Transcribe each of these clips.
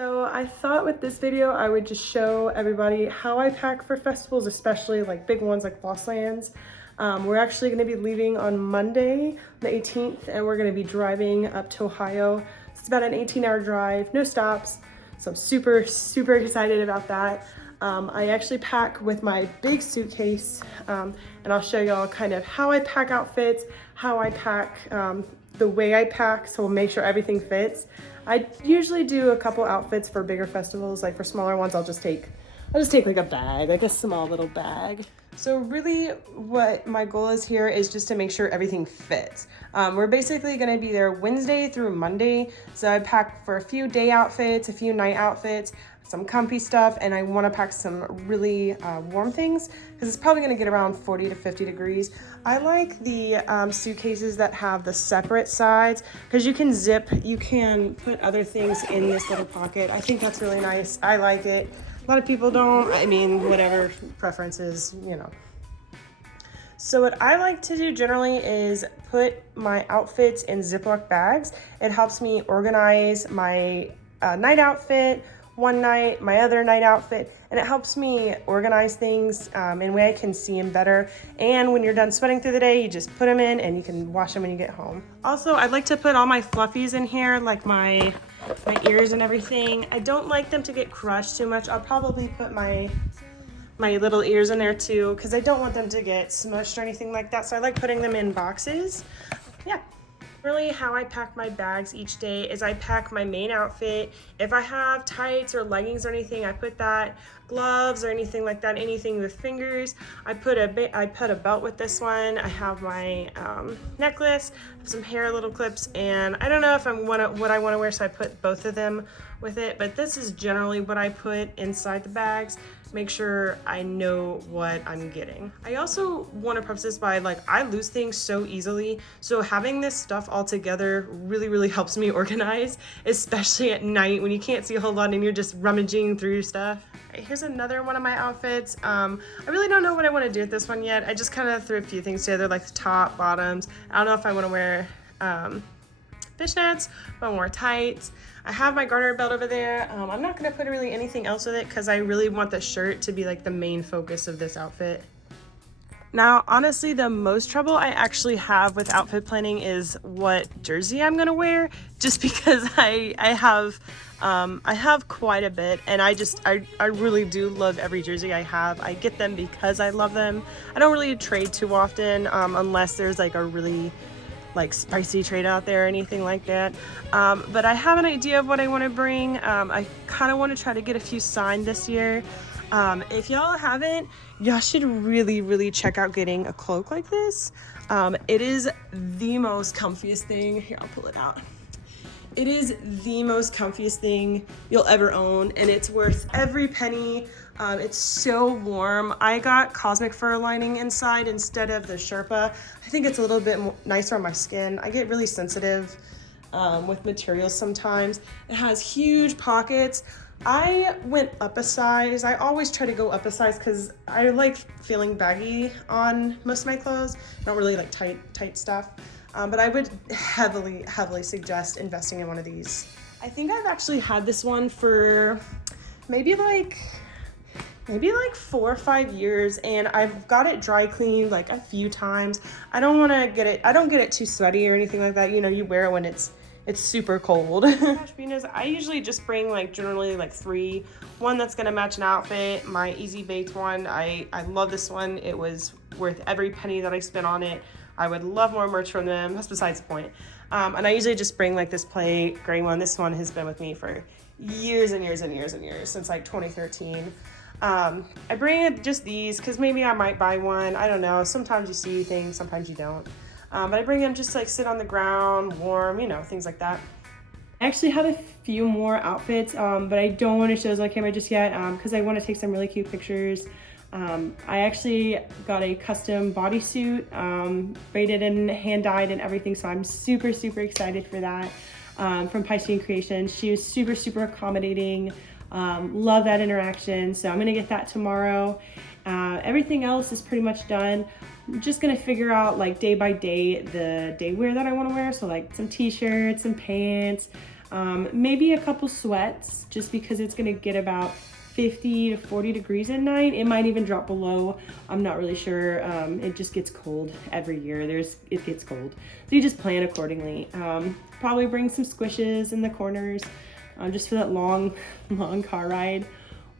So I thought with this video, I would just show everybody how I pack for festivals, especially like big ones like Lost Lands. We're actually gonna be leaving on Monday, the 18th, and we're gonna be driving up to Ohio. It's about an 18-hour drive, no stops. So I'm super, super excited about that. I actually pack with my big suitcase, and I'll show y'all kind of how I pack outfits, how I pack, the way I pack, so we'll make sure everything fits. I usually do a couple outfits for bigger festivals. Like for smaller ones, I'll just take like a bag, like a small little bag. So really what my goal is here is just to make sure everything fits. We're basically gonna be there Wednesday through Monday. So I pack for a few day outfits, a few night outfits, some comfy stuff, and I wanna pack some really warm things because it's probably gonna get around 40 to 50 degrees. I like the suitcases that have the separate sides because you can put other things in this little pocket. I think that's really nice. I like it. A lot of people don't. I mean, whatever preferences, you know. So what I like to do generally is put my outfits in Ziploc bags. It helps me organize my night outfit, one night, my other night outfit, and it helps me organize things in a way I can see them better. And when you're done sweating through the day, you just put them in and you can wash them when you get home. Also, I'd like to put all my fluffies in here, like my ears and everything. I don't like them to get crushed too much. I'll probably put my little ears in there too because I don't want them to get smushed or anything like that. So I like putting them in boxes. Yeah. Really how I pack my bags each day is I pack my main outfit. If I have tights or leggings or anything, I put that. Gloves or anything like that, anything with fingers. I put a belt with this one. I have my necklace, some hair little clips, and I don't know if what I want to wear, so I put both of them with it, but this is generally what I put inside the bags. Make sure I know what I'm getting. I also want to preface this by I lose things so easily, so having this stuff all together really, really helps me organize, especially at night when you can't see a whole lot and you're just rummaging through stuff. Right, here's another one of my outfits. I really don't know what I want to do with this one yet. I just kind of threw a few things together, like the top, bottoms. I don't know if I want to wear fishnets, if I wear tights. I have my garter belt over there. I'm not gonna put really anything else with it because I really want the shirt to be like the main focus of this outfit. Now, honestly, the most trouble I actually have with outfit planning is what jersey I'm gonna wear, just because I have quite a bit, and I really do love every jersey I have. I get them because I love them. I don't really trade too often unless there's like a really spicy trade out there or anything like that. But I have an idea of what I want to bring. I kind of want to try to get a few signed this year. If y'all haven't, y'all should really, really check out getting a cloak like this. It is the most comfiest thing. Here, I'll pull it out. It is the most comfiest thing you'll ever own, and it's worth every penny. It's so warm. I got Cosmic Fur lining inside instead of the Sherpa. I think it's a little bit nicer on my skin. I get really sensitive with materials sometimes. It has huge pockets. I went up a size. I always try to go up a size because I like feeling baggy on most of my clothes. I don't really like tight stuff. But I would heavily, heavily suggest investing in one of these. I think I've actually had this one for maybe like 4 or 5 years, and I've got it dry cleaned like a few times. I don't get it too sweaty or anything like that. You know, you wear it when it's super cold. I usually just bring generally 3. One that's gonna match an outfit, my Easy Baked one. I love this one. It was worth every penny that I spent on it. I would love more merch from them. That's besides the point. And I usually just bring this play gray one. This one has been with me for years and years and years and years, since 2013. I bring just these because maybe I might buy one. I don't know. Sometimes you see things, sometimes you don't. But I bring them just sit on the ground, warm, things like that. I actually have a few more outfits, but I don't want to show those on camera just yet because I want to take some really cute pictures. I actually got a custom bodysuit, braided and hand dyed and everything, so I'm super, super excited for that from Piscean Creations. She was super, super accommodating. Love that interaction, so I'm gonna get that tomorrow. Everything else is pretty much done. I'm just gonna figure out day by day the day wear that I want to wear, so some t-shirts and pants, Maybe a couple sweats, just because it's gonna get about 50 to 40 degrees at night. It might even drop below. I'm not really sure. It just gets cold every year. It gets cold. So you just plan accordingly. Probably bring some squishes in the corners, just for that long car ride.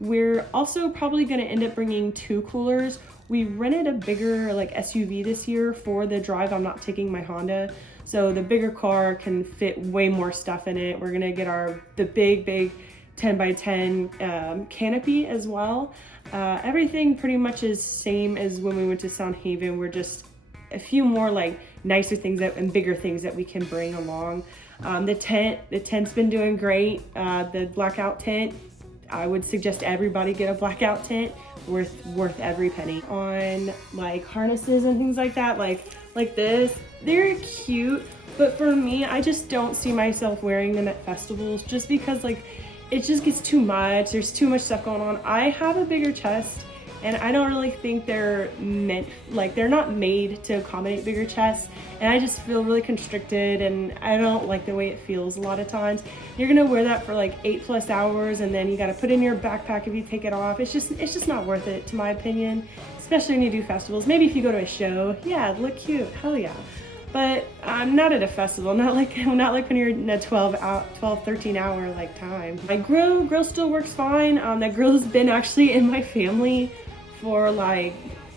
We're also probably gonna end up bringing 2 coolers. We rented a bigger like SUV this year for the drive. I'm not taking my Honda. So the bigger car can fit way more stuff in it. We're gonna get the big 10 by 10 canopy as well. Everything pretty much is same as when we went to Sound Haven. We're just a few more like nicer things and bigger things that we can bring along. The tent's been doing great. The blackout tent, I would suggest everybody get a blackout tent. Worth every penny. On like harnesses and things like that, like this, they're cute, but for me, I just don't see myself wearing them at festivals, just because like it just gets too much. There's too much stuff going on. I have a bigger chest, and I don't really think they're not made to accommodate bigger chests, and I just feel really constricted, and I don't like the way it feels a lot of times. You're gonna wear that for like 8+ hours, and then you gotta put it in your backpack if you take it off. It's just not worth it, to my opinion, especially when you do festivals. Maybe if you go to a show, yeah, look cute, hell yeah. But I'm not at a festival, not like when you're in a 13 hour like time. My grill still works fine. That grill's been actually in my family for like,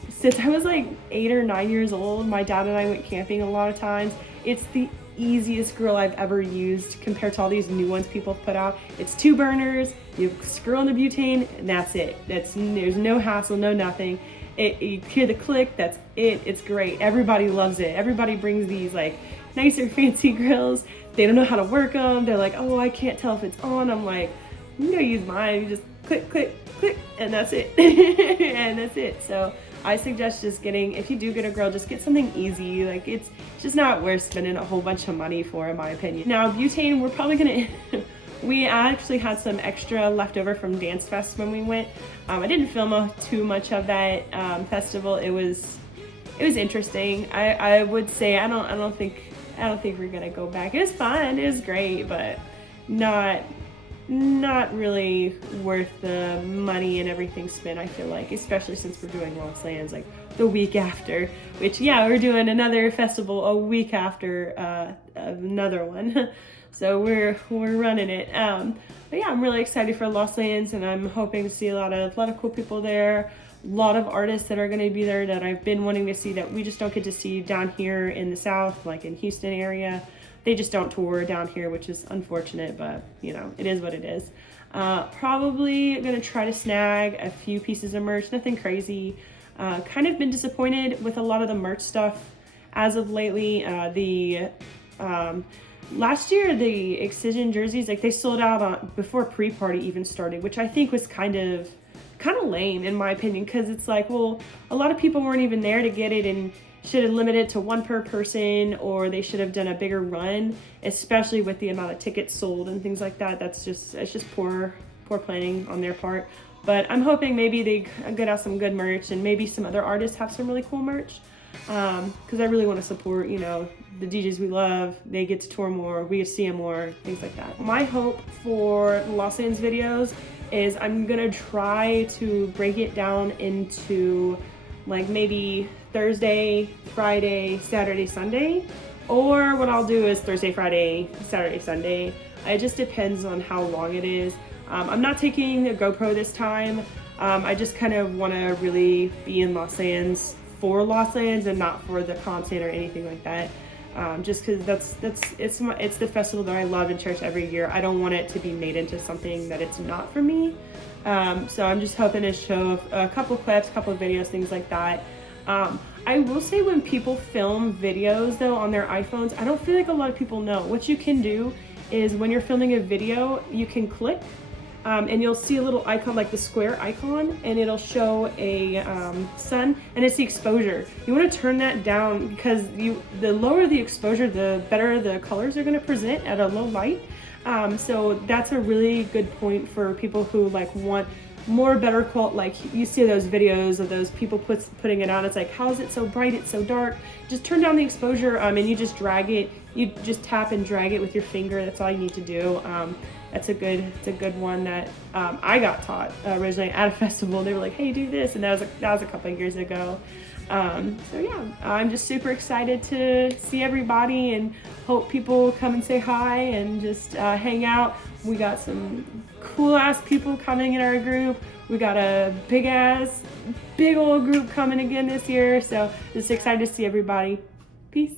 since I was like 8 or 9 years old. My dad and I went camping a lot of times. It's the easiest grill I've ever used compared to all these new ones people put out. It's 2 burners, you screw on the butane, and that's it. There's no hassle, no nothing. You hear the click, that's it. It's great. Everybody loves it. Everybody brings these like nicer fancy grills. They don't know how to work them. They're like, oh, I can't tell if it's on. I'm like, you can go use mine. You just click, and that's it. And that's it. So I suggest just if you do get a grill, just get something easy. Like it's just not worth spending a whole bunch of money for, in my opinion. Now butane, we're probably gonna, we actually had some extra left over from Dance Fest when we went. I didn't film too much of that festival. It was interesting. I would say I don't think we're gonna go back. It was fun. It was great, but not really worth the money and everything spent, I feel like, especially since we're doing Lost Lands like the week after, which yeah, we're doing another festival a week after another one. So we're running it. But yeah, I'm really excited for Lost Lands, and I'm hoping to see a lot of cool people there. A lot of artists that are going to be there that I've been wanting to see that we just don't get to see down here in the South, like in Houston area. They just don't tour down here, which is unfortunate, but you know, it is what it is. Probably going to try to snag a few pieces of merch, nothing crazy. Kind of been disappointed with a lot of the merch stuff as of lately. Last year, the Excision jerseys, like they sold out before pre-party even started, which I think was kind of lame in my opinion, because it's like, well, a lot of people weren't even there to get it, and should have limited to 1 per person, or they should have done a bigger run, especially with the amount of tickets sold and things like that. It's just poor planning on their part. But I'm hoping maybe they get out some good merch, and maybe some other artists have some really cool merch. Because I really want to support, you know, the DJs we love. They get to tour more, we get to see them more, things like that. My hope for the Lost Lands videos is I'm gonna try to break it down into like maybe Thursday, Friday, Saturday, Sunday, or what I'll do is Thursday, Friday, Saturday, Sunday. It just depends on how long it is. I'm not taking a GoPro this time. I just kind of want to really be in Lost Lands for Lost Lands and not for the content or anything like that. Just because it's the festival that I love and cherish every year. I don't want it to be made into something that it's not for me. So I'm just hoping to show a couple clips, a couple of videos, things like that. I will say, when people film videos though on their iPhones, I don't feel like a lot of people know. What you can do is when you're filming a video, you can click and you'll see a little icon like the square icon, and it'll show a sun, and it's the exposure. You want to turn that down, because the lower the exposure, the better the colors are going to present at a low light. So that's a really good point for people who like want more better quality. Like you see those videos of those people putting it on, it's like, how is it so bright, it's so dark? Just turn down the exposure, and you just drag it you just tap and drag it with your finger. That's all you need to do. It's a good one that I got taught originally at a festival. They were like, hey, do this, and that was a couple of years ago. So yeah, I'm just super excited to see everybody and hope people come and say hi and just hang out. We got some cool ass people coming in our group. We got a big old group coming again this year. So just excited to see everybody. Peace.